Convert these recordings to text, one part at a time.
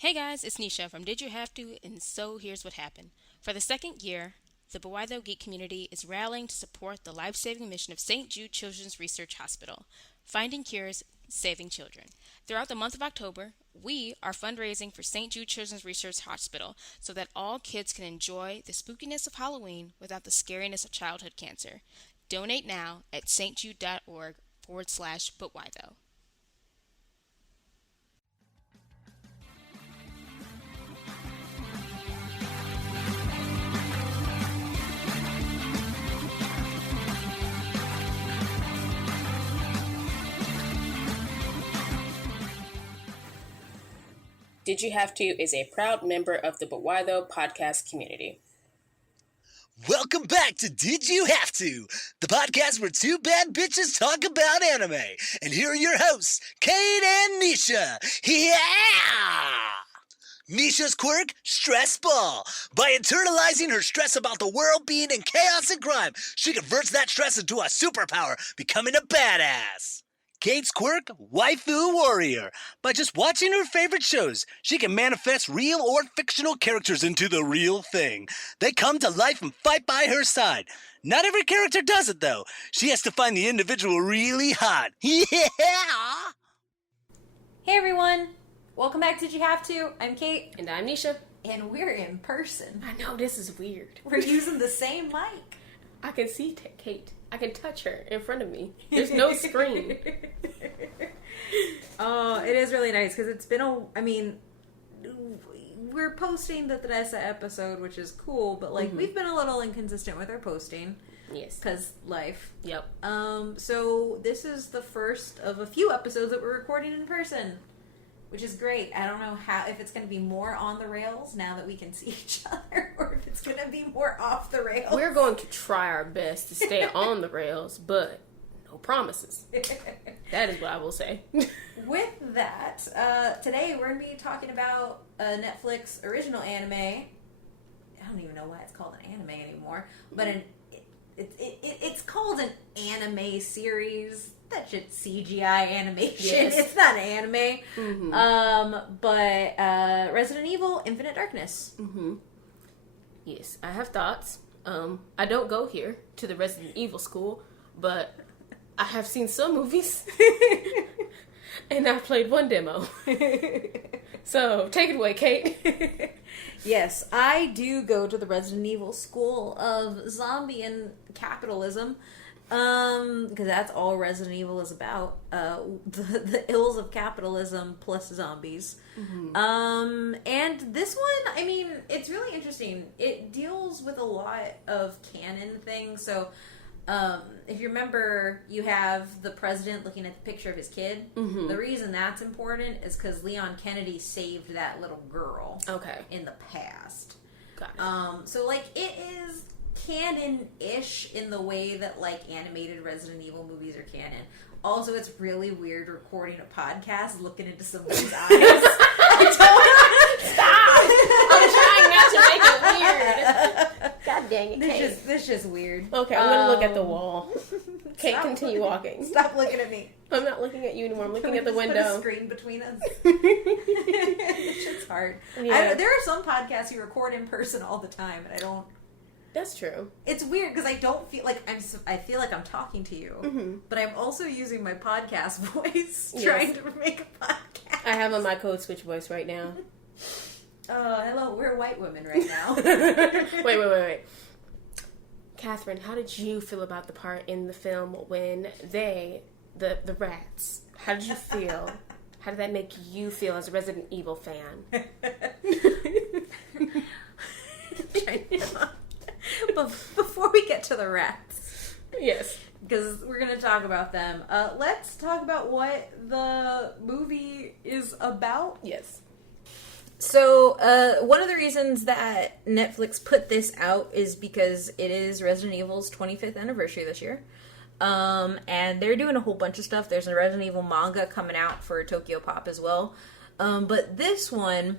Hey guys, it's Nisha from Did You Have To? And so here's what happened. For the second year, the Buwaido Geek community is rallying to support the life-saving mission of St. Jude Children's Research Hospital, finding cures, saving children. Throughout the month of October, we are fundraising for St. Jude Children's Research Hospital so that all kids can enjoy the spookiness of Halloween without the scariness of childhood cancer. Donate now at stjude.org/Buwaido. Did You Have To is a proud member of the Buwaido podcast community. Welcome back to Did You Have To, the podcast where two bad bitches talk about anime. And here are your hosts, Kate and LaNeysha. Yeah! Nisha's quirk, stress ball. By internalizing her stress about the world being in chaos and crime, she converts that stress into a superpower, becoming a badass. Kate's quirk, waifu warrior. By just watching her favorite shows, she can manifest real or fictional characters into the real thing. They come to life and fight by her side. Not every character does it, though. She has to find the individual really hot. Yeah! Hey everyone! Welcome back to Did You Have To? I'm Kate. And I'm Nisha. And we're in person. I know, this is weird. We're using the same mic. I can see Kate. I can touch her in front of me. There's no screen. Oh, it is really nice because it's been we're posting the Teresa episode, which is cool, but we've been a little inconsistent with our posting. Yes. Because life. Yep. So this is the first of a few episodes that we're recording in person, which is great. I don't know if it's going to be more on the rails now that we can see each other, or if it's going to be more off the rails. We're going to try our best to stay on the rails, but no promises. That is what I will say. With that, today we're going to be talking about a Netflix original anime. I don't even know why it's called an anime anymore, but it's called an anime series. That shit's CGI animation. Yes. It's not an anime. Mm-hmm. But Resident Evil Infinite Darkness. Mm-hmm. Yes, I have thoughts. I don't go here to the Resident Evil school, but I have seen some movies. And I've played one demo. So, take it away, Kate. Yes, I do go to the Resident Evil school of zombie and capitalism. Because that's all Resident Evil is about. The ills of capitalism plus zombies. Mm-hmm. And this one, I mean, it's really interesting. It deals with a lot of canon things. So, if you remember, you have the president looking at the picture of his kid. Mm-hmm. The reason that's important is because Leon Kennedy saved that little girl. Okay. In the past. Got it. So, it is canon-ish in the way that animated Resident Evil movies are canon. Also, it's really weird recording a podcast looking into somebody's eyes. Stop! I'm trying not to make it weird. God dang it, Kate. This is just weird. Okay, I'm gonna look at the wall. Kate, continue walking. Stop looking at me. I'm not looking at you anymore. I'm looking at the window. Put a screen between us. This shit's hard. Yeah. There are some podcasts you record in person all the time, and I don't. That's true. It's weird because I don't feel like I feel like I'm talking to you, but I'm also using my podcast voice trying to make a podcast. I have on my code switch voice right now. Hello, we're white women right now. Wait. Catherine, how did you feel about the part in the film when the rats, how did you feel? How did that make you feel as a Resident Evil fan? But before we get to the rats, yes, because we're going to talk about them, let's talk about what the movie is about. Yes. So, one of the reasons that Netflix put this out is because it is Resident Evil's 25th anniversary this year. And they're doing a whole bunch of stuff. There's a Resident Evil manga coming out for Tokyo Pop as well. But this one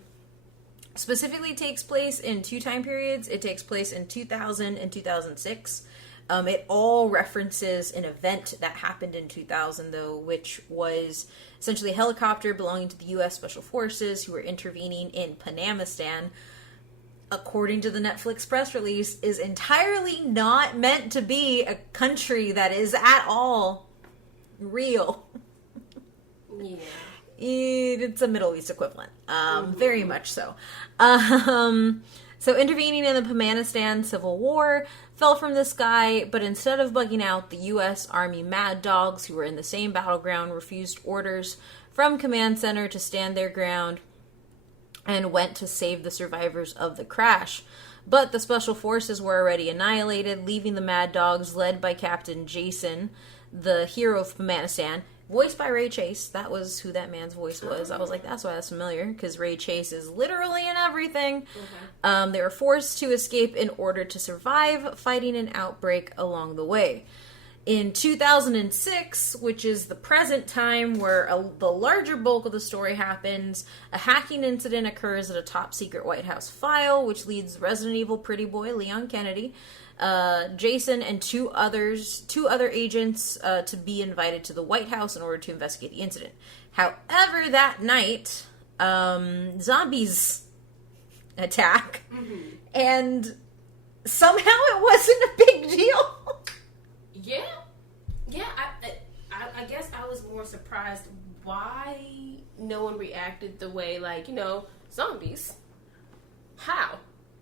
specifically takes place in two time periods. It takes place in 2000 and 2006. It all references an event that happened in 2000, though, which was essentially a helicopter belonging to the U.S. Special Forces who were intervening in Panamistan, according to the Netflix press release, is entirely not meant to be a country that is at all real. Yeah. It's a Middle East equivalent. Very much so. So intervening in the Panamistan Civil War fell from the sky, but instead of bugging out, the U.S. Army Mad Dogs, who were in the same battleground, refused orders from Command Center to stand their ground and went to save the survivors of the crash. But the Special Forces were already annihilated, leaving the Mad Dogs, led by Captain Jason, the hero of Panamistan, voiced by Ray Chase. That was who that man's voice was. I was like, that's why that's familiar, because Ray Chase is literally in everything. Okay. They were forced to escape in order to survive, fighting an outbreak along the way. In 2006, which is the present time where the larger bulk of the story happens, a hacking incident occurs at a top-secret White House file, which leads Resident Evil pretty boy Leon Kennedy, Jason, and two other agents to be invited to the White House in order to investigate the incident. However, that night, zombies attack, and somehow it wasn't a big deal. Yeah. I guess I was more surprised why no one reacted the way, like, zombies. How?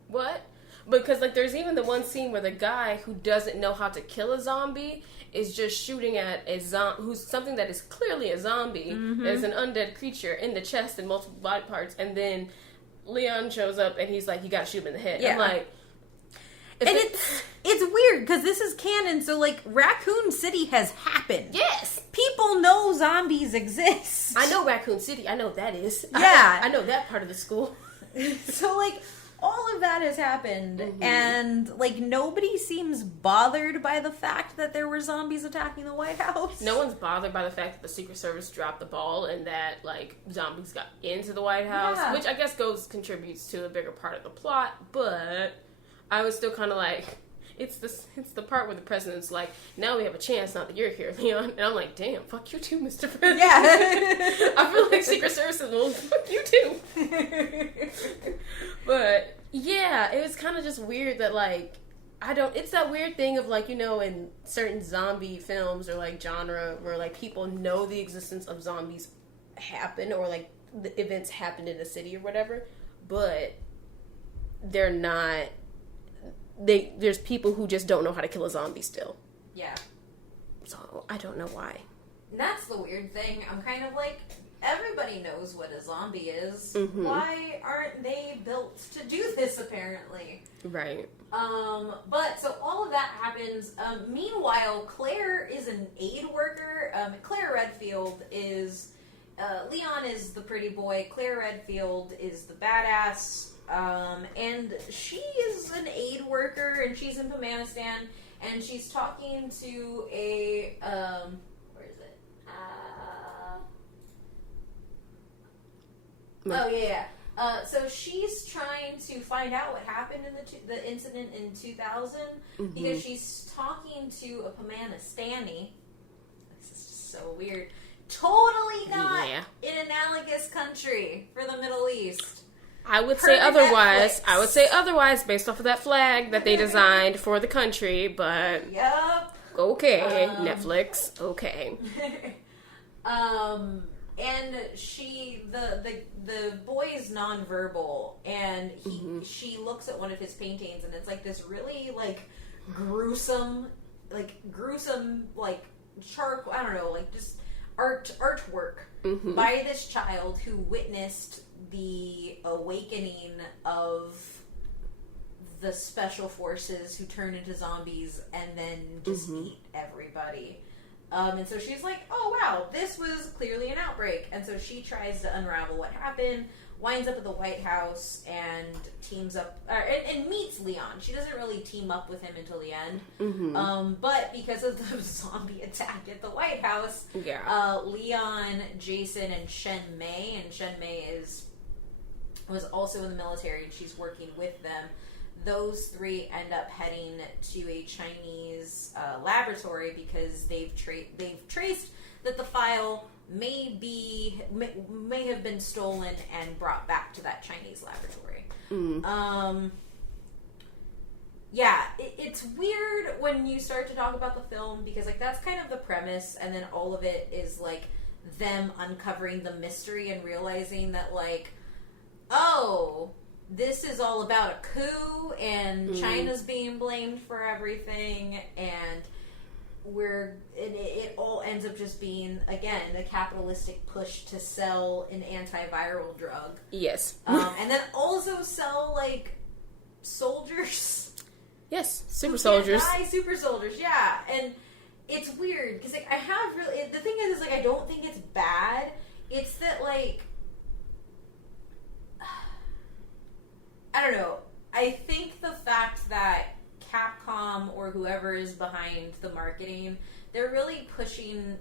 What? Because, like, there's even the one scene where the guy who doesn't know how to kill a zombie is just shooting at a zombie, who's something that is clearly a zombie, that is an undead creature, in the chest and multiple body parts, and then Leon shows up and he's like, you gotta shoot him in the head. Yeah. I'm like... And it's weird, because this is canon, so, like, Raccoon City has happened. Yes! People know zombies exist. I know Raccoon City. I know what that is. Yeah. I know that part of the school. So, like, all of that has happened, and, like, nobody seems bothered by the fact that there were zombies attacking the White House. No one's bothered by the fact that the Secret Service dropped the ball and that, like, zombies got into the White House, which I guess contributes to a bigger part of the plot, but... I was still kind of like, it's the part where the president's like, now we have a chance, not that you're here, Leon. And I'm like, damn, fuck you too, Mr. President. Yeah. I feel like Secret Service is, well, fuck you too. But, yeah, it was kind of just weird that, like, it's that weird thing of, like, in certain zombie films or, like, genre where, like, people know the existence of zombies happen or, like, the events happened in the city or whatever, but they're not... There's people who just don't know how to kill a zombie still. Yeah. So, I don't know why. That's the weird thing. I'm kind of like, everybody knows what a zombie is. Why aren't they built to do this, apparently? Right. But, so all of that happens. Meanwhile, Claire is an aid worker. Claire Redfield is... Leon is the pretty boy. Claire Redfield is the badass. And she is an aid worker, and she's in Panamistan, and she's talking to a, where is it? So she's trying to find out what happened in the incident in 2000, because she's talking to a Panamistani. This is so weird. Totally not an analogous country for the Middle East. I would say otherwise. I would say otherwise based off of that flag that they designed for the country, but... Yep. Okay, Netflix. Okay. And the boy is nonverbal, and she looks at one of his paintings, and it's like this really, like, gruesome, like, charcoal, I don't know, like, just artwork by this child who witnessed the awakening of the special forces who turn into zombies and then just eat everybody. And so she's like, oh wow, this was clearly an outbreak. And so she tries to unravel what happened, winds up at the White House and teams up, and meets Leon. She doesn't really team up with him until the end. But because of the zombie attack at the White House, Leon, Jason, and Shen Mei, and Shen Mei was also in the military, and she's working with them. those three end up heading to a Chinese laboratory because they've traced that the file may have been stolen and brought back to that Chinese laboratory. Yeah, it's weird when you start to talk about the film because, like, that's kind of the premise, and then all of it is, like, them uncovering the mystery and realizing that, like, oh, this is all about a coup, and China's being blamed for everything, and it all ends up just being, again, a capitalistic push to sell an antiviral drug. Yes. And then also sell, like, soldiers. Yes, super soldiers. Super soldiers, yeah. And it's weird, because, like, the thing is, like, I don't think it's bad. It's that, like, I don't know. I think the fact that Capcom or whoever is behind the marketing, they're really pushing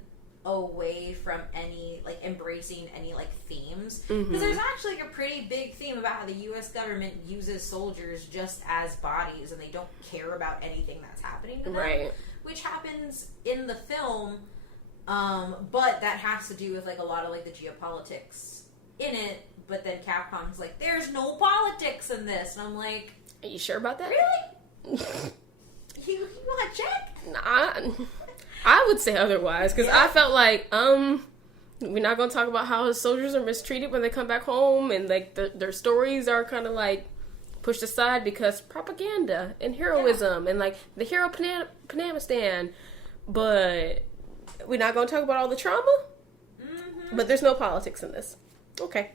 away from any, like, embracing any, like, themes. Because there's actually, like, a pretty big theme about how the U.S. government uses soldiers just as bodies and they don't care about anything that's happening to them. Right. Which happens in the film, but that has to do with, like, a lot of, like, the geopolitics in it. But then Capcom's like, there's no politics in this. And I'm like... Are you sure about that? Really? you want to check? Nah, I would say otherwise. Because I felt like, we're not going to talk about how soldiers are mistreated when they come back home. And, like, their stories are kind of, like, pushed aside because propaganda and heroism. And, like, the hero Panamistan. But we're not going to talk about all the trauma? But there's no politics in this. Okay.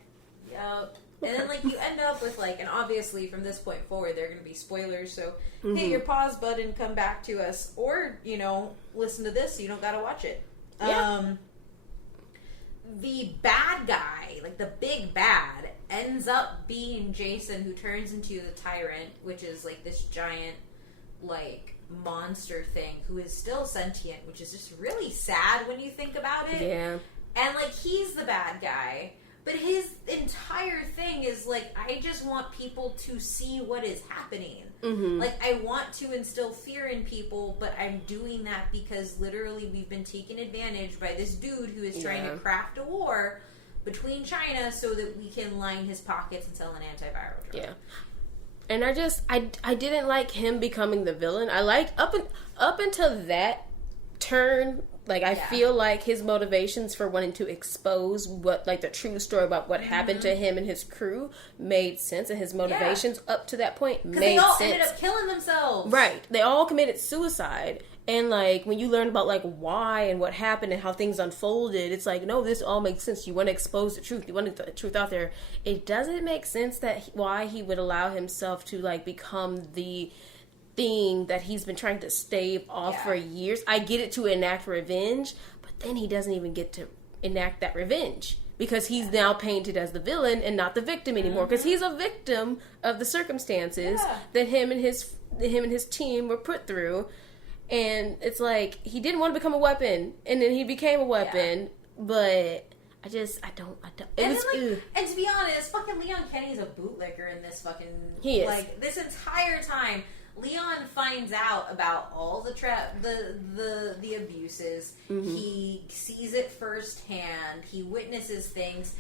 Yep. And then, like, you end up with, like, and obviously from this point forward, there are going to be spoilers, so hit your pause button, come back to us, or, you know, listen to this so you don't got to watch it. Yeah. The bad guy, like, the big bad, ends up being Jason, who turns into the Tyrant, which is, like, this giant, like, monster thing, who is still sentient, which is just really sad when you think about it. Yeah. And, like, he's the bad guy. But his entire thing is, like, I just want people to see what is happening. Like, I want to instill fear in people, but I'm doing that because literally we've been taken advantage by this dude who is trying to craft a war between China so that we can line his pockets and sell an antiviral drug. Yeah. And I didn't like him becoming the villain. I liked, up until that turn... Like, I feel like his motivations for wanting to expose what, like, the true story about what happened to him and his crew made sense, and his motivations up to that point made sense. Because they all ended up killing themselves. Right. They all committed suicide. And, like, when you learn about, like, why and what happened and how things unfolded, it's like, no, this all makes sense. You want to expose the truth. You want to get the truth out there. It doesn't make sense that why he would allow himself to, like, become the... thing that he's been trying to stave off for years. I get it, to enact revenge, but then he doesn't even get to enact that revenge because he's now painted as the villain and not the victim anymore, because he's a victim of the circumstances that him and his team were put through. And it's like, he didn't want to become a weapon, and then he became a weapon, but I don't. And to be honest, fucking Leon Kenny's a bootlicker in this fucking... He is. Like, this entire time... Leon finds out about all the abuses. He sees it firsthand. He witnesses things.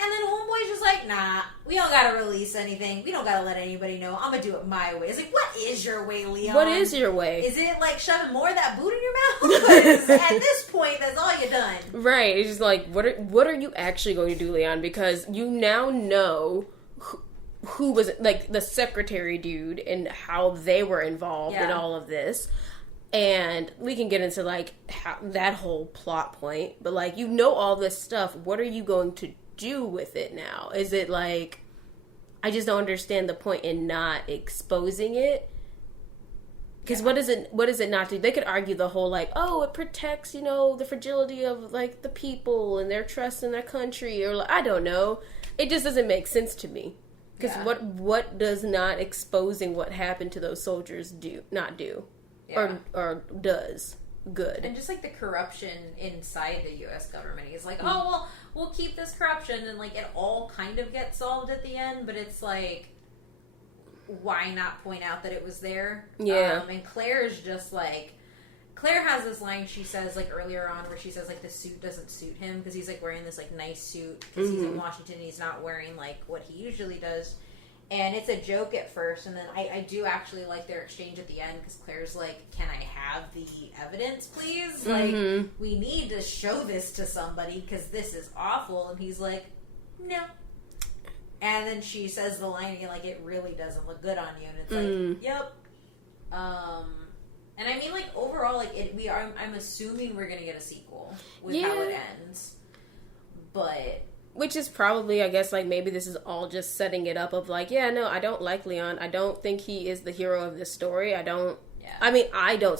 And then Homeboy's just like, nah, we don't gotta release anything. We don't gotta let anybody know. I'm gonna do it my way. It's like, what is your way, Leon? What is your way? Is it like shoving more of that boot in your mouth? 'Cause at this point, that's all you done. Right. It's just like, what are you actually going to do, Leon? Because you now know who was, like, the secretary dude and how they were involved in all of this. And we can get into, like, how, that whole plot point. But, like, you know all this stuff. What are you going to do with it now? Is it, like... I just don't understand the point in not exposing it. Because what is it not do? They could argue the whole, like, oh, it protects, you know, the fragility of, like, the people and their trust in their country. Or, like, I don't know. It just doesn't make sense to me. Because what does not exposing what happened to those soldiers not do? Yeah. Or does good? And just, like, the corruption inside the U.S. government. He's like, oh, well, we'll keep this corruption, and, like, it all kind of gets solved at the end, but it's like, why not point out that it was there? Yeah. And Claire's just like, Claire has this line she says like earlier on where she says like the suit doesn't suit him because he's like wearing this like nice suit because he's in Washington and he's not wearing like what he usually does. And it's a joke at first, and then I do actually like their exchange at the end because Claire's like, can I have the evidence, please? Like, we need to show this to somebody because this is awful. And he's like, no. And then she says the line again, like, it really doesn't look good on you. And it's like, yep. And I mean, like, overall, like, I'm assuming we're going to get a sequel with how it ends. But... Which is probably, I guess, like, maybe this is all just setting it up of, like, yeah, no, I don't like Leon. I don't think he is the hero of this story. I don't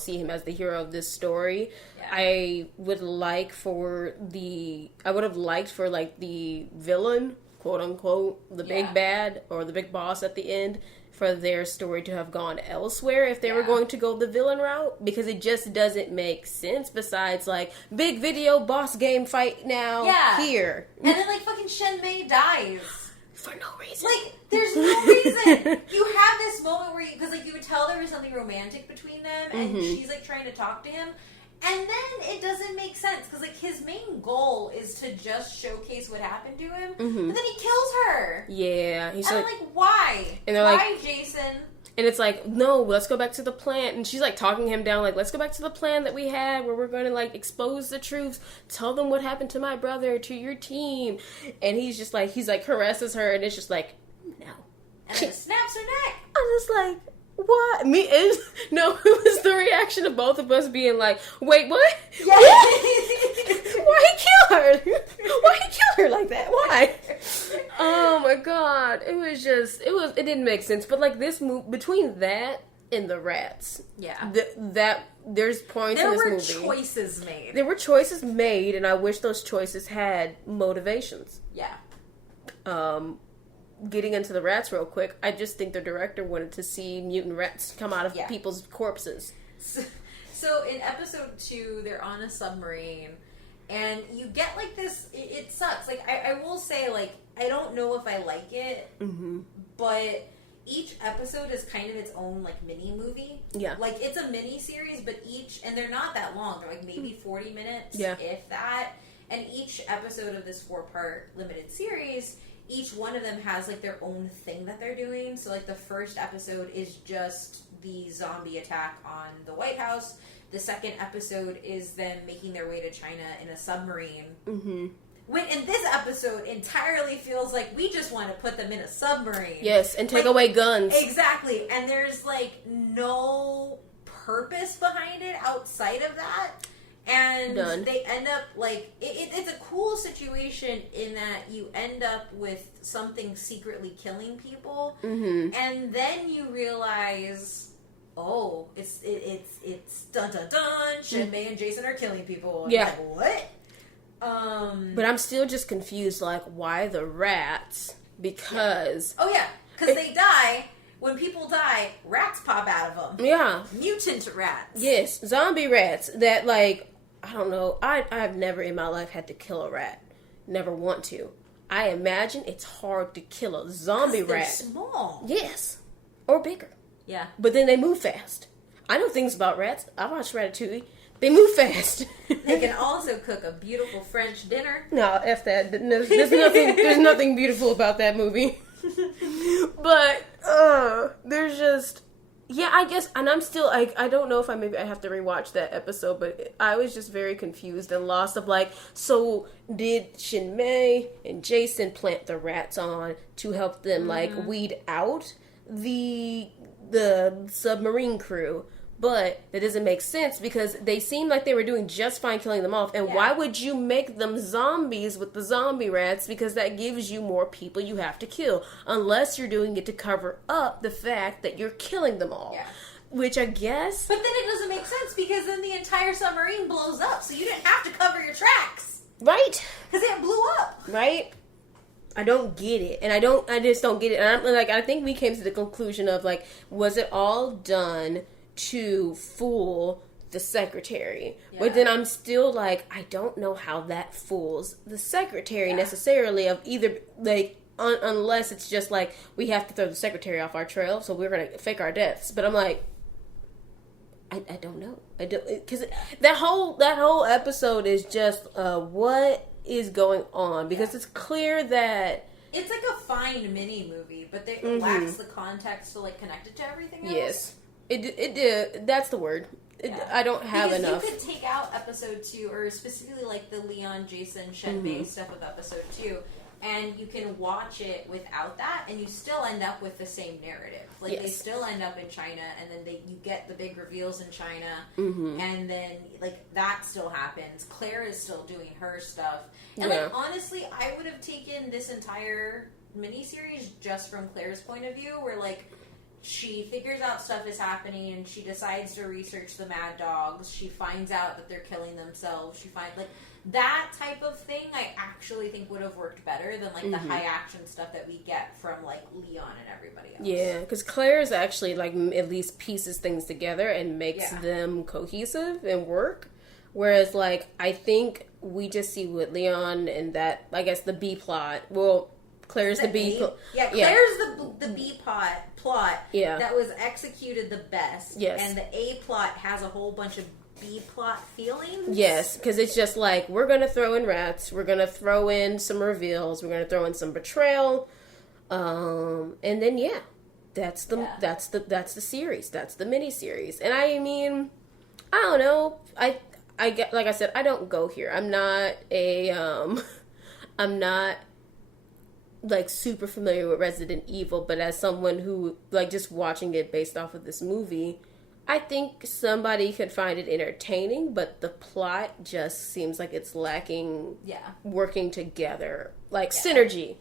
see him as the hero of this story. Yeah. I would have liked for, like, the villain, quote unquote, the big bad, or the big boss at the end, for their story to have gone elsewhere if they were going to go the villain route, because it just doesn't make sense besides, like, big video boss game fight now here. And then, like, fucking Shenmei dies. For no reason. Like, there's no reason. You have this moment where because, like, you would tell there was something romantic between them, and she's, like, trying to talk to him. And then it doesn't make sense, because, like, his main goal is to just showcase what happened to him, and then he kills her. Yeah. He's and like, I'm like, why? And they're why, like, Jason? And it's like, no, let's go back to the plan. And she's, like, talking him down, like, let's go back to the plan that we had, where we're going to, like, expose the truth, tell them what happened to my brother, to your team. And he's just, like, caresses her, and it's just like, no. And then snaps her neck. I'm just like... What? It was the reaction of both of us being like, wait, what? Yeah. Why he kill her? Why he kill her like that? Why? Oh my god. It didn't make sense. But like this move, between that and the rats. Yeah. There's points in this movie. There were choices made. There were choices made, and I wish those choices had motivations. Yeah. Getting into the rats real quick, I just think the director wanted to see mutant rats come out of people's corpses. So in episode 2, they're on a submarine, and you get like this, it sucks. Like, I will say, like, I don't know if I like it, but each episode is kind of its own, like, mini movie. Yeah. Like, it's a mini series, but and they're not that long. They're like maybe 40 minutes, if that. And each episode of this 4-part limited series, each one of them has, like, their own thing that they're doing. So, like, the first episode is just the zombie attack on the White House. The second episode is them making their way to China in a submarine. When in this episode entirely feels like we just want to put them in a submarine. Yes, and take away guns. Exactly. And there's, like, no purpose behind it outside of that. And they end up, like, it's a cool situation in that you end up with something secretly killing people, and then you realize, oh, it's dun dun dun, Shenmei and Jason are killing people. And like, what? But I'm still just confused, like, why the rats? Because... Oh, yeah, because they die. When people die, rats pop out of them. Yeah. Mutant rats. Yes, zombie rats that, like... I don't know. I've never in my life had to kill a rat. Never want to. I imagine it's hard to kill a zombie rat. They're small. Yes. Or bigger. Yeah. But then they move fast. I know things about rats. I watched Ratatouille. They move fast. They can also cook a beautiful French dinner. No, F that. There's nothing beautiful about that movie. But, there's just... Yeah, I guess, and I'm still, like, I don't know if I have to rewatch that episode, but I was just very confused and lost of, like, so did Shinmei and Jason plant the rats on to help them, like, weed out the submarine crew? But that doesn't make sense because they seemed like they were doing just fine killing them off. And why would you make them zombies with the zombie rats? Because that gives you more people you have to kill. Unless you're doing it to cover up the fact that you're killing them all. Yeah. Which I guess... But then it doesn't make sense because then the entire submarine blows up. So you didn't have to cover your tracks. Right. Because it blew up. Right. I don't get it. And I just don't get it. And I think we came to the conclusion of, like, was it all done... to fool the secretary. But then I'm still like, I don't know how that fools the secretary necessarily of either, like, unless it's just like, we have to throw the secretary off our trail, so we're going to fake our deaths. But I'm like, I don't know. I don't, because that whole episode is just, what is going on? Because it's clear that it's like a fine mini movie, but it lacks the context to like connect it to everything else. Yes, it did. That's the word. I don't have enough. You could take out episode 2, or specifically like the Leon, Jason, Shenbei stuff of episode 2, and you can watch it without that, and you still end up with the same narrative. Like they still end up in China, and then you get the big reveals in China, and then like that still happens. Claire is still doing her stuff, and like honestly, I would have taken this entire miniseries just from Claire's point of view, where like she figures out stuff is happening, and she decides to research the mad dogs. She finds out that they're killing themselves. She finds like that type of thing. I actually think would have worked better than like the high action stuff that we get from like Leon and everybody else. Yeah, because Claire's actually like at least pieces things together and makes them cohesive and work. Whereas like I think we just see with Leon and that, I guess, the B plot. Well, Claire's the B plot. Yeah, Claire's the B plot that was executed the best. Yes. And the A plot has a whole bunch of B plot feelings. Yes, because it's just like, we're going to throw in rats, we're going to throw in some reveals, we're going to throw in some betrayal, and then that's the series, that's the mini series. And I mean, I don't know, I get, like I said, I don't go here. I'm not I'm not like super familiar with Resident Evil, but as someone who like just watching it based off of this movie, I think somebody could find it entertaining, but the plot just seems like it's lacking working together, like synergy.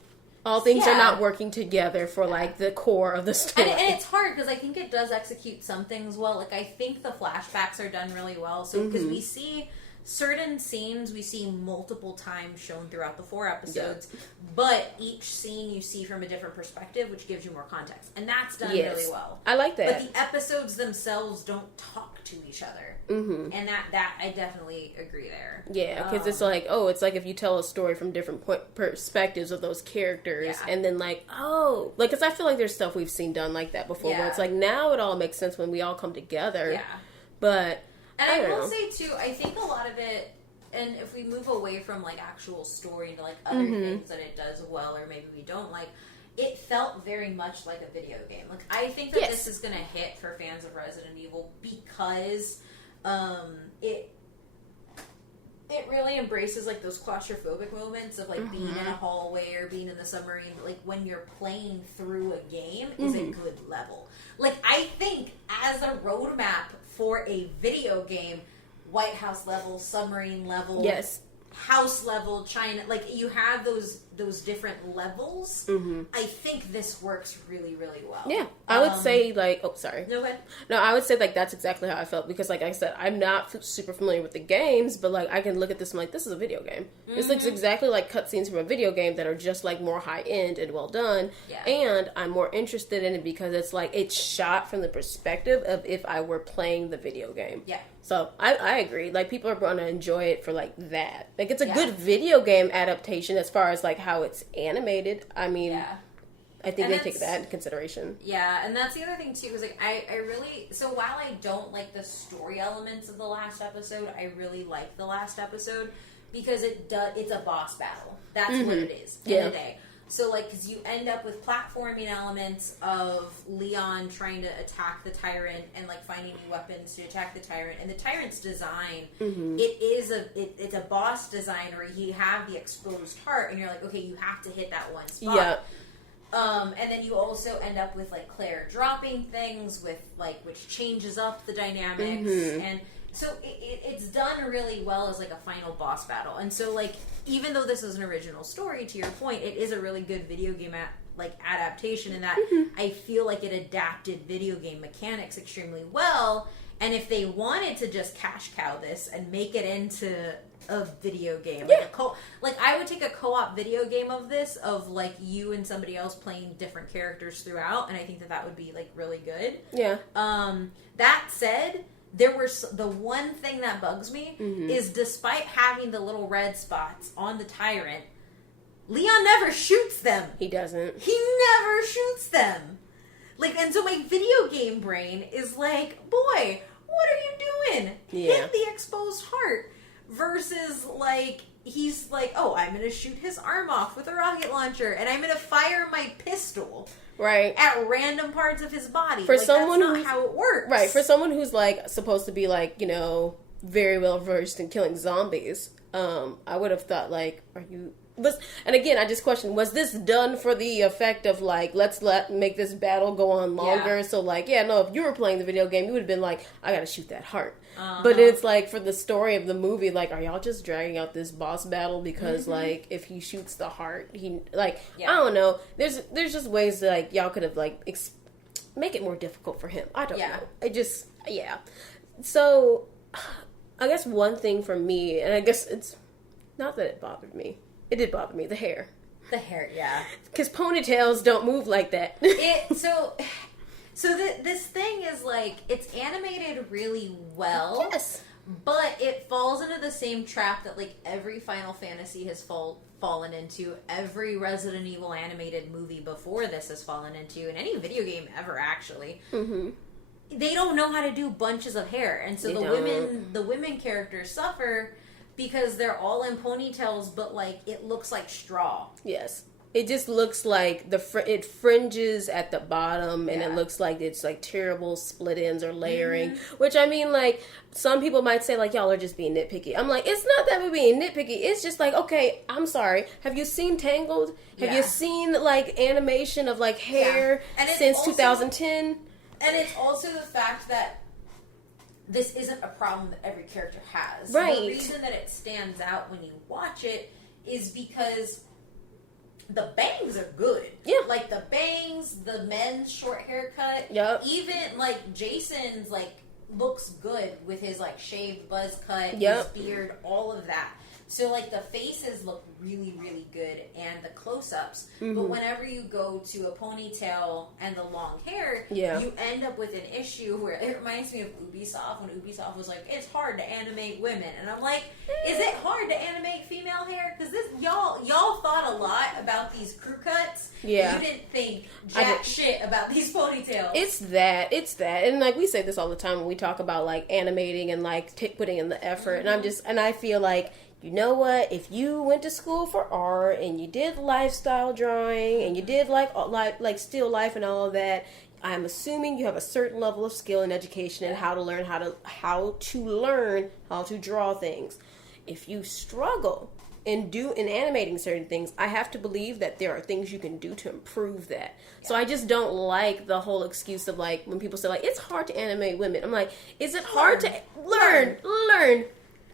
All things are not working together for like the core of the story. And it's hard because I think it does execute some things well. Like I think the flashbacks are done really well. So because we see certain scenes, we see multiple times shown throughout the 4 episodes, but each scene you see from a different perspective, which gives you more context. And that's done really well. I like that. But the episodes themselves don't talk to each other. And that I definitely agree there. Yeah, because it's like, it's like if you tell a story from different perspectives of those characters, and then like, like, because I feel like there's stuff we've seen done like that before, where it's like, now it all makes sense when we all come together. But and I will say, too, I think a lot of it, and if we move away from, like, actual story into, like, other things that it does well or maybe we don't like, it felt very much like a video game. Like, I think that this is going to hit for fans of Resident Evil because it really embraces, like, those claustrophobic moments of, like, being in a hallway or being in the submarine. Like, when you're playing through a game is a good level. Like, I think as a roadmap for a video game, White House level, submarine level, house level, China, like you have those different levels. I think this works really, really well. Yeah, I would say like, sorry. No, ahead. No, I would say like that's exactly how I felt because like I said, I'm not super familiar with the games, but like I can look at this and like, this is a video game. This looks exactly like cutscenes from a video game that are just like more high end and well done. And I'm more interested in it because it's like it's shot from the perspective of if I were playing the video game. So I agree. Like people are going to enjoy it for like that. Like it's a good video game adaptation as far as like how it's animated. I mean, I think they take that into consideration. Yeah, and that's the other thing too. Is like I really, so while I don't like the story elements of the last episode, I really like the last episode because it's a boss battle. That's what it is. End of the day. So, like, because you end up with platforming elements of Leon trying to attack the tyrant and, like, finding new weapons to attack the tyrant. And the tyrant's design, it's a boss design where you have the exposed heart, and you're like, okay, you have to hit that one spot. And then you also end up with, like, Claire dropping things with, like, which changes up the dynamics. And so it's done really well as, like, a final boss battle. And so, like, even though this is an original story, to your point, it is a really good video game adaptation in that I feel like it adapted video game mechanics extremely well. And if they wanted to just cash cow this and make it into a video game, like I would take a co-op video game of this, of like you and somebody else playing different characters throughout, and I think that would be like really good. That said, the one thing that bugs me is despite having the little red spots on the tyrant, Leon never shoots them. He doesn't. He never shoots them. Like, and so my video game brain is like, boy, what are you doing? Yeah. Hit the exposed heart. Versus, like, he's like, oh, I'm going to shoot his arm off with a rocket launcher, and I'm going to fire my pistol right at random parts of his body. For like, someone that's not who's, how it works. Right, for someone who's, like, supposed to be, like, you know, very well versed in killing zombies, I would have thought, like, and again, I just question, was this done for the effect of, like, make this battle go on longer? Yeah. So, like, yeah, no, if you were playing the video game, you would have been like, I gotta shoot that heart. But it's like, for the story of the movie, like, are y'all just dragging out this boss battle because, like, if he shoots the heart, he, like, I don't know. There's just ways that, like, y'all could have, like, make it more difficult for him. I don't know. It just, So, I guess one thing for me, and I guess it's not that it bothered me. It did bother me, the hair. The hair, yeah. Because ponytails don't move like that. So this thing is like, it's animated really well. Yes. But it falls into the same trap that like every Final Fantasy has fallen into, every Resident Evil animated movie before this has fallen into, and any video game ever actually. Mm-hmm. They don't know how to do bunches of hair, and so the women characters suffer because they're all in ponytails, but like it looks like straw. Yes. It just looks like it fringes at the bottom, and it looks like it's like terrible split ends or layering. Which, I mean, like, some people might say, like, y'all are just being nitpicky. I'm like, it's not that we're being nitpicky. It's just like, okay, I'm sorry. Have you seen Tangled? Have you seen, like, animation of, like, hair since 2010? And it's also the fact that this isn't a problem that every character has. Right. The reason that it stands out when you watch it is because the bangs are good. Yeah. Like, the bangs, the men's short haircut. Yep. Even, like, Jason's, like, looks good with his, like, shaved buzz cut, his beard, all of that. So, like, the faces look really, really good, and the close-ups. Mm-hmm. But whenever you go to a ponytail and the long hair, you end up with an issue where it reminds me of Ubisoft, when Ubisoft was like, it's hard to animate women. And I'm like, is it hard to animate female hair? Because y'all thought a lot about these crew cuts. Yeah. You didn't think jack shit about these ponytails. It's that. And, like, we say this all the time when we talk about, like, animating and, like, putting in the effort. Mm-hmm. And I feel like, you know what? If you went to school for art and you did lifestyle drawing and you did like still life and all of that, I'm assuming you have a certain level of skill and education and how to learn how to draw things. If you struggle in animating certain things, I have to believe that there are things you can do to improve that. Yeah. So I just don't like the whole excuse of, like, when people say, like, it's hard to animate women. I'm like, is it hard to learn?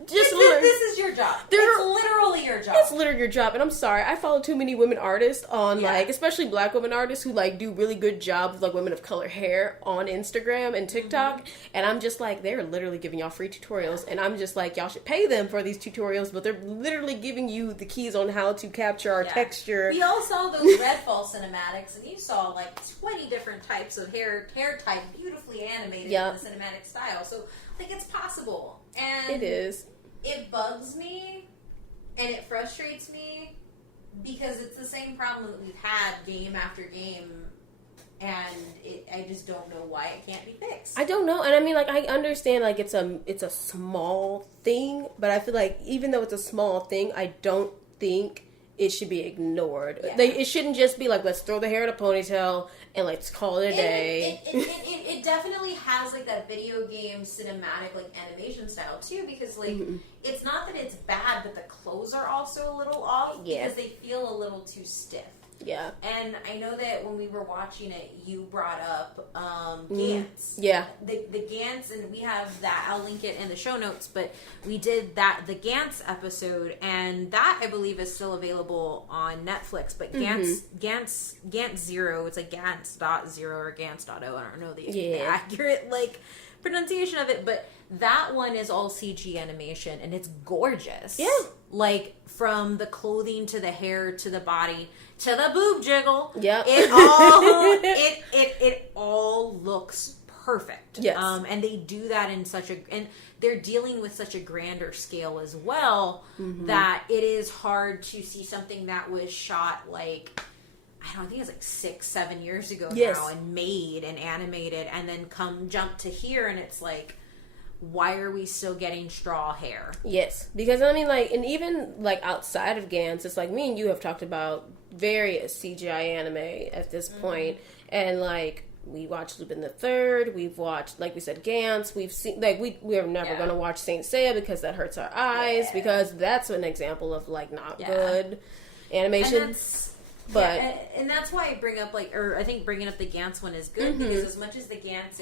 Just learn. This is your job. It's literally your job. It's literally your job. And I'm sorry, I follow too many women artists on, like, especially black women artists who, like, do really good jobs with, like, women of color hair on Instagram and TikTok. Mm-hmm. And I'm just like, they're literally giving y'all free tutorials. And I'm just like, y'all should pay them for these tutorials, but they're literally giving you the keys on how to capture our texture. We all saw those Redfall cinematics, and you saw, like, 20 different types of hair type beautifully animated in the cinematic style. So, like, it's possible. And it is. It bugs me, and it frustrates me, because it's the same problem that we've had game after game, and I just don't know why it can't be fixed. I don't know, and I mean, like, I understand, like, it's a small thing, but I feel like even though it's a small thing, I don't think it should be ignored. Yeah. It shouldn't just be like, let's throw the hair in a ponytail and let's call it a day. It definitely has, like, that video game cinematic, like, animation style too, because, like, it's not that it's bad, but the clothes are also a little off because they feel a little too stiff. Yeah. And I know that when we were watching it, you brought up Gantz. Yeah. The Gantz, and we have that, I'll link it in the show notes, but we did the Gantz episode, and that, I believe, is still available on Netflix, but Gantz 0, it's like Gantz.0 or Gantz.0, I don't know the accurate, like, pronunciation of it, but that one is all CG animation, and it's gorgeous. Yeah. Like, from the clothing to the hair to the body to the boob jiggle. Yep. It all looks perfect. Yes. And they do that in and they're dealing with such a grander scale as well, that it is hard to see something that was shot like, I think it was like 6-7 years ago now, and made and animated, and then jump to here, and it's like, why are we still getting straw hair? Yes, because I mean, like, and even like outside of Gantz, it's like me and you have talked about various CGI anime at this point, and like we watched Lupin the Third, we've watched, like we said, Gantz, we've seen, like, we are never going to watch Saint Seiya because that hurts our eyes, because that's an example of like not good animation. But and that's why I bring up I think bringing up the Gantz one is good, because as much as the Gantz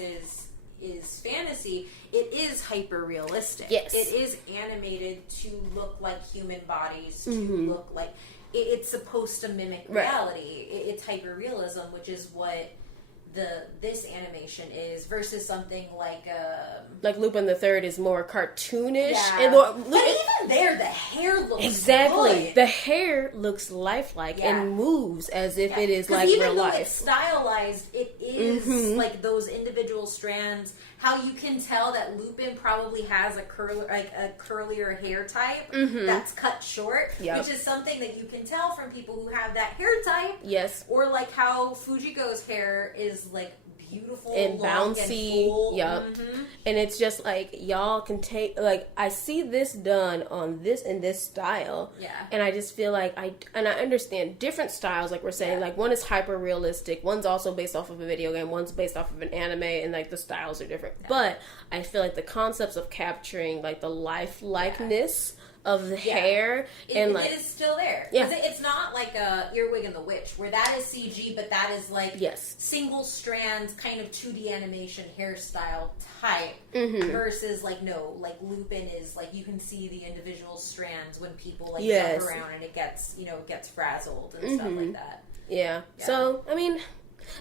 is fantasy, it is hyper realistic. Yes, it is animated to look like human bodies, to look like it's supposed to mimic reality. It's hyper realism, which is what this animation is, versus something like Lupin the Third is more cartoonish, and but even there, the hair looks good. The hair looks lifelike and moves as if it is like real life. It's stylized, it is like those individual strands. How you can tell that Lupin probably has a curlier hair type that's cut short, which is something that you can tell from people who have that hair type. Yes. Or like how Fujiko's hair is like beautiful and long bouncy. And full. And it's just like, y'all can take, like, I see this done on this in this style, and I just feel like I understand different styles, like we're saying, like one is hyper realistic, one's also based off of a video game, one's based off of an anime, and like the styles are different, but I feel like the concepts of capturing like the lifelikeness of the hair, and it is still there. It's not like a Earwig and the Witch, where that is CG, but that is like single strands, kind of 2D animation hairstyle type, versus like Lupin is like, you can see the individual strands when people like jump around, and it gets frazzled and stuff like that. Yeah. So I mean,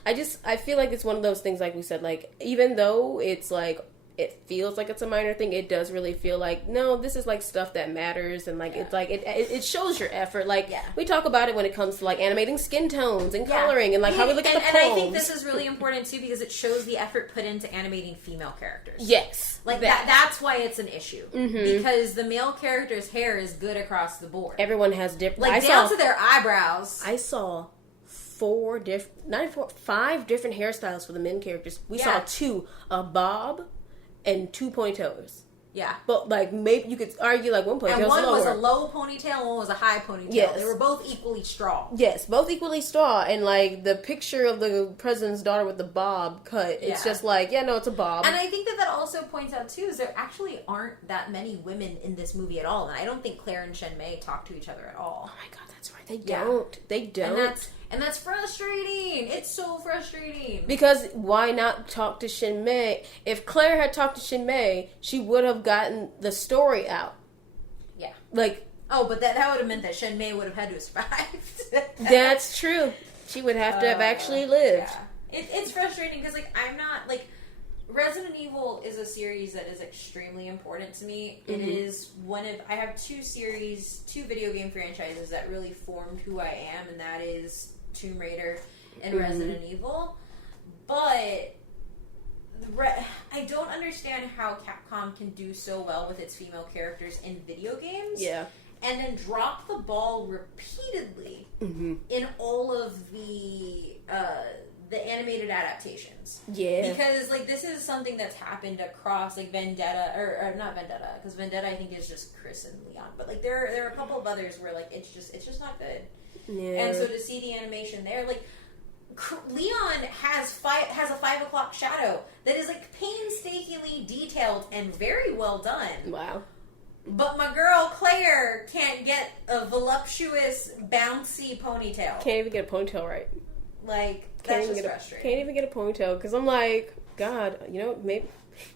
I feel like it's one of those things, like we said, like even though it's like, it feels like it's a minor thing, it does really feel like, no, this is like stuff that matters, and like it's like it shows your effort. Like we talk about it when it comes to like animating skin tones and coloring, and like how we look at the poems. And I think this is really important too, because it shows the effort put into animating female characters. Yes, like that's why it's an issue, because the male character's hair is good across the board. Everyone has different, like down to their eyebrows. I saw 5 different hairstyles for the men characters. We saw 2, a bob and 2 ponytails. Yeah. But, like, maybe you could argue, like, one ponytail and one was a low ponytail, one was a high ponytail. Yes. They were both equally straw. Yes, both equally straw. And, like, the picture of the president's daughter with the bob cut, it's just like, it's a bob. And I think that also points out, too, is there actually aren't that many women in this movie at all. And I don't think Claire and Shenmei talk to each other at all. Oh, my God, that's right. They don't. They don't. And that's frustrating. It's so frustrating. Because why not talk to Shenmei? If Claire had talked to Shenmei, she would have gotten the story out. Yeah. Like, but that would have meant that Shenmei would have had to have survived. That's true. She would have to have actually lived. Yeah. It's frustrating because, like, I'm not, like, Resident Evil is a series that is extremely important to me. It is I have 2 video game franchises that really formed who I am, and that is Tomb Raider and Resident Evil. But I don't understand how Capcom can do so well with its female characters in video games. Yeah. And then drop the ball repeatedly in all of the animated adaptations. Yeah. Because, like, this is something that's happened across, like, Vendetta, or not Vendetta, because Vendetta, I think, is just Chris and Leon. But, like, there are a couple of others where, like, it's just not good. Yeah. And so to see the animation there, like, Leon has a 5 o'clock shadow that is, like, painstakingly detailed and very well done. Wow. But my girl Claire can't get a voluptuous, bouncy ponytail. Can't even get a ponytail right. Like, that's just frustrating. Can't even get a ponytail, because I'm like, God, maybe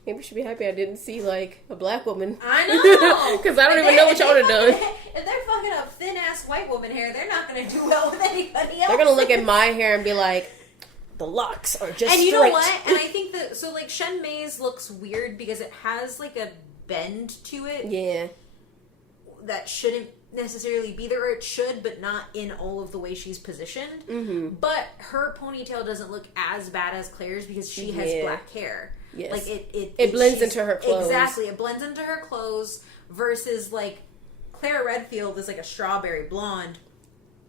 I should be happy I didn't see, like, a black woman. I know! Because I don't even know what y'all would have done. If they're fucking up thin-ass white woman hair, they're not going to do well with anybody else. They're going to look at my hair and be like, the locks are just And you straight. know what? And I think that, so, like, Shenmei's looks weird because it has, like, a bend to it. Yeah. That shouldn't necessarily be there, or it should, but not in all of the way she's positioned. But her ponytail doesn't look as bad as Claire's because she has black hair. Yes. Like it blends into her clothes. Exactly, it blends into her clothes versus like Claire Redfield is like a strawberry blonde.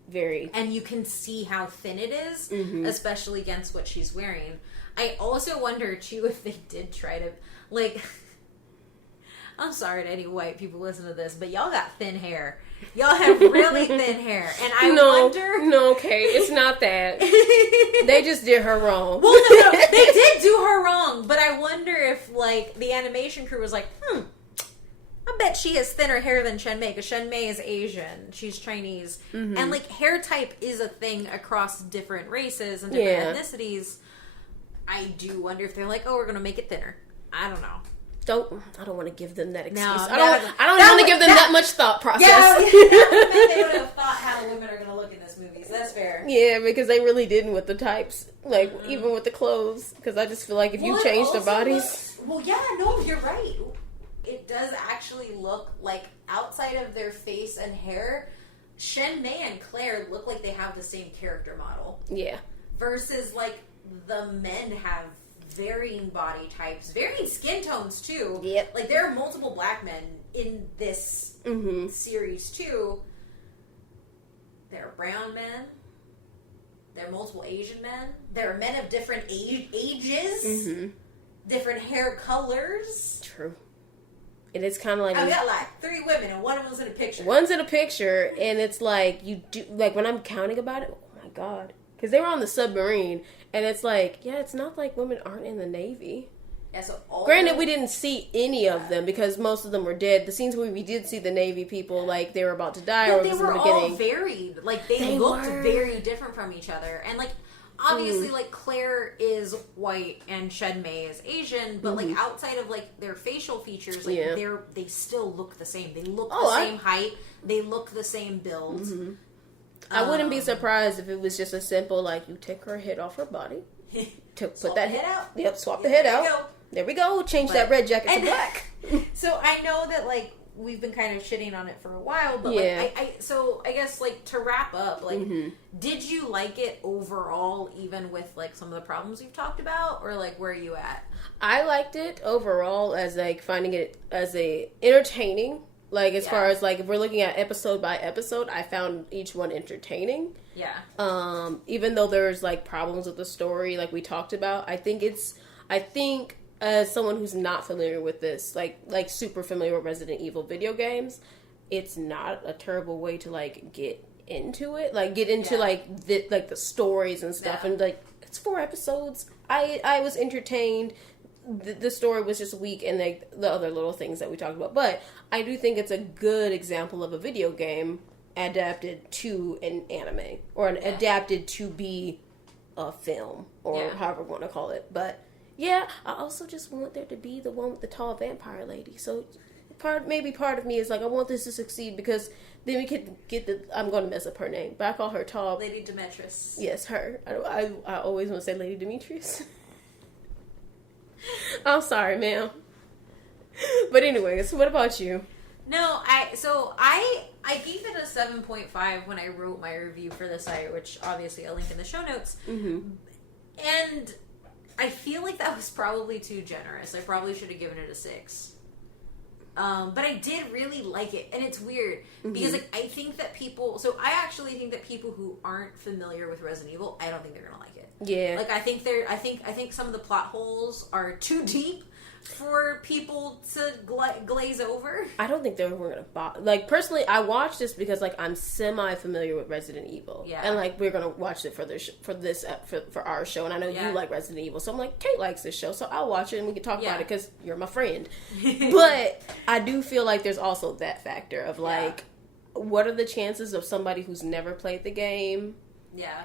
Very. And you can see how thin it is, especially against what she's wearing. I also wonder too if they did try to like. I'm sorry to any white people listen to this, but y'all got thin hair. Y'all have really thin hair, and I wonder. No, okay, it's not that. They just did her wrong. Well, no, they did do her wrong, but I wonder if like the animation crew was like, I bet she has thinner hair than Shen Mei, because Shen Mei is Asian, she's Chinese, and like hair type is a thing across different races and different ethnicities. I do wonder if they're like, oh, we're gonna make it thinner. I don't know. I don't want to give them that excuse. No, I don't want to give them that much thought process. Yeah, they would have thought how the women are going to look in this movie. So that's fair. Yeah, because they really didn't with the types, like even with the clothes. Because I just feel like if you change their bodies, you're right. It does actually look like outside of their face and hair, Shen Mei and Claire look like they have the same character model. Yeah. Versus like the men have varying body types, varying skin tones too. Yep. Like there are multiple black men in this series too. There are brown men. There are multiple Asian men. There are men of different ages, different hair colors. True. And it's kind of like I've got like 3 women, and one of them's in a picture. One's in a picture, and it's like you do like when I'm counting about it. Oh my god. Because they were on the submarine, and it's like, yeah, it's not like women aren't in the Navy. Yeah, so granted, we didn't see any of them because most of them were dead. The scenes where we did see the Navy people, like they were about to die, or they was were in the beginning. all varied. Like they looked very different from each other, and like obviously, like Claire is white and Shen Mei is Asian, but like outside of like their facial features, like they still look the same. They look the same height. They look the same build. I wouldn't be surprised if it was just a simple, like, you take her head off her body, put that head out. Yep, swap the head out. There we go. Change that red jacket to black. So I know that, like, we've been kind of shitting on it for a while, but, like, so I guess, like, to wrap up, like, did you like it overall, even with, like, some of the problems we've talked about, or, like, where are you at? I liked it overall as, like, finding it as entertaining. Like, as far as, like, if we're looking at episode by episode, I found each one entertaining. Yeah. Even though there's, like, problems with the story, like we talked about, I think as someone who's not familiar with this, like super familiar with Resident Evil video games, it's not a terrible way to, like, get into it. Like, get into, like, the stories and stuff. And, like, it's 4 episodes. I was entertained. The story was just weak, and like the other little things that we talked about. But I do think it's a good example of a video game adapted to an anime, or adapted to be a film, or however we want to call it. But yeah, I also just want there to be the one with the tall vampire lady. So part of me is like, I want this to succeed, because then we could get I'm going to mess up her name, but I call her tall Lady Demetrius. Yes, her. I always want to say Lady Demetrius. I'm sorry, ma'am. But anyways, what about you? No, I gave it a 7.5 when I wrote my review for the site, which obviously I'll link in the show notes. And I feel like that was probably too generous. I probably should have given it a 6. But I did really like it, and it's weird because like I think that I actually think that people who aren't familiar with Resident Evil, I don't think they're gonna like it. Yeah. Like I think some of the plot holes are too deep for people to glaze over. I don't think they were gonna bother. Like, personally, I watched this because like I'm semi-familiar with Resident Evil, and like we're gonna watch it for our show, and I know you like Resident Evil, so I'm like, Kate likes this show, so I'll watch it and we can talk about it because you're my friend. But I do feel like there's also that factor of like, what are the chances of somebody who's never played the game?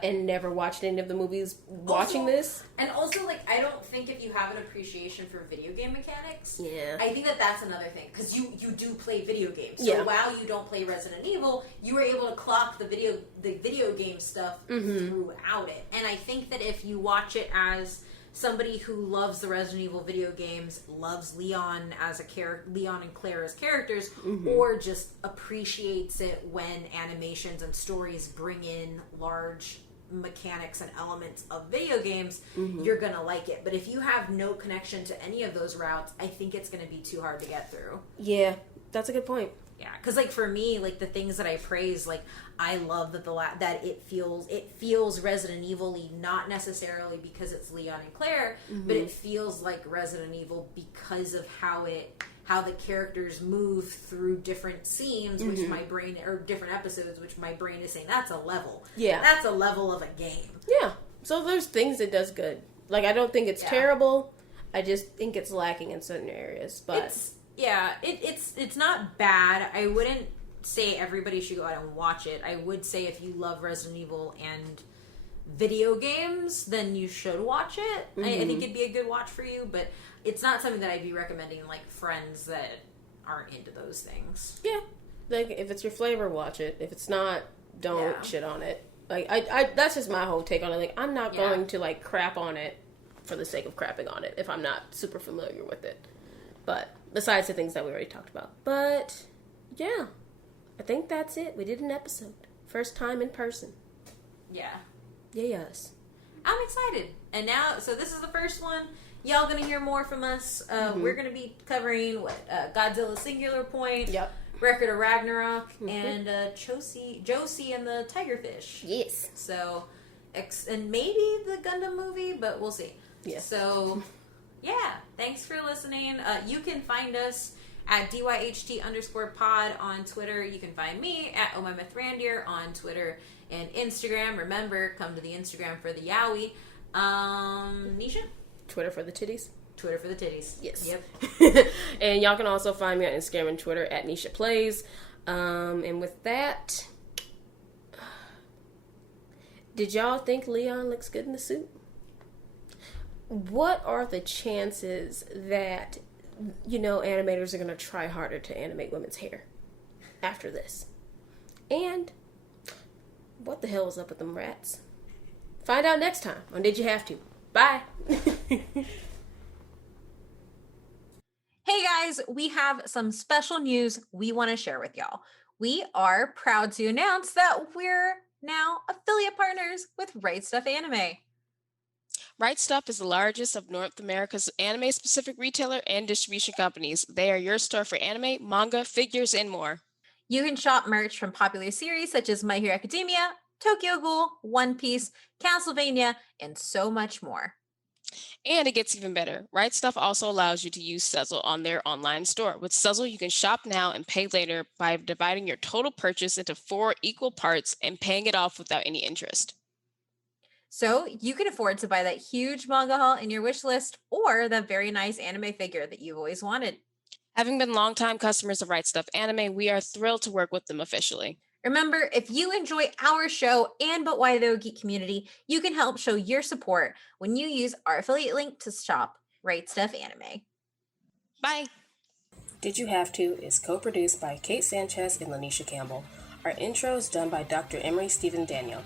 And never watched any of the movies watching this. And also, like, I don't think if you have an appreciation for video game mechanics, I think that that's another thing. Because you do play video games. So while you don't play Resident Evil, you were able to clock the video game stuff throughout it. And I think that if you watch it as somebody who loves the Resident Evil video games, loves Leon as a Leon and Claire as characters, or just appreciates it when animations and stories bring in large mechanics and elements of video games, you're gonna like it. But if you have no connection to any of those routes, I think it's gonna be too hard to get through. Yeah, that's a good point. Yeah, because like for me, like the things that I praise, like I love that that it feels Resident Evil-y, not necessarily because it's Leon and Claire, but it feels like Resident Evil because of how the characters move through different scenes, which my brain, or different episodes, which my brain is saying that's a level. Yeah, that's a level of a game. Yeah, so there's things it does good. Like I don't think it's terrible. I just think it's lacking in certain areas, but. It's not bad. I wouldn't say everybody should go out and watch it. I would say if you love Resident Evil and video games, then you should watch it. I think it'd be a good watch for you, but it's not something that I'd be recommending like friends that aren't into those things. Yeah. Like if it's your flavor, watch it. If it's not, don't shit on it. Like I that's just my whole take on it. Like I'm not going to like crap on it for the sake of crapping on it if I'm not super familiar with it. But besides the things that we already talked about. But, yeah. I think that's it. We did an episode. First time in person. Yeah. Yes. I'm excited. And now, so this is the first one. Y'all gonna hear more from us. We're gonna be covering, Godzilla Singular Point. Yep. Record of Ragnarok. And Josie and the Tigerfish. Yes. So, and maybe the Gundam movie, but we'll see. Yes. So... yeah, thanks for listening. You can find us at DYHT_pod on Twitter. You can find me at OhMyMythRandier on Twitter and Instagram. Remember, come to the Instagram for the Yowie. Nisha? Twitter for the titties. Twitter for the titties. Yes. Yep. And y'all can also find me on Instagram and Twitter at Nisha Plays. And with that, did y'all think Leon looks good in the suit? What are the chances that, animators are going to try harder to animate women's hair after this? And what the hell was up with them rats? Find out next time on Did You Have To? Bye! Hey guys, we have some special news we want to share with y'all. We are proud to announce that we're now affiliate partners with Right Stuff Anime. Right Stuff is the largest of North America's anime-specific retailer and distribution companies. They are your store for anime, manga, figures, and more. You can shop merch from popular series such as My Hero Academia, Tokyo Ghoul, One Piece, Castlevania, and so much more. And it gets even better. Right Stuff also allows you to use Sezzle on their online store. With Sezzle, you can shop now and pay later by dividing your total purchase into 4 equal parts and paying it off without any interest. So you can afford to buy that huge manga haul in your wish list or that very nice anime figure that you've always wanted. Having been longtime customers of Right Stuff Anime, we are thrilled to work with them officially. Remember, if you enjoy our show and But Why the Geek community, you can help show your support when you use our affiliate link to shop Right Stuff Anime. Bye! Did You Have To is co-produced by Kate Sanchez and LaNeysha Campbell. Our intro is done by Dr. Emery Stephen Daniel.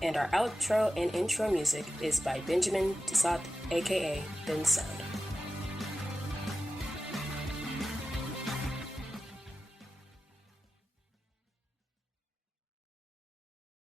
And our outro and intro music is by Benjamin Tissot, aka Ben Sound.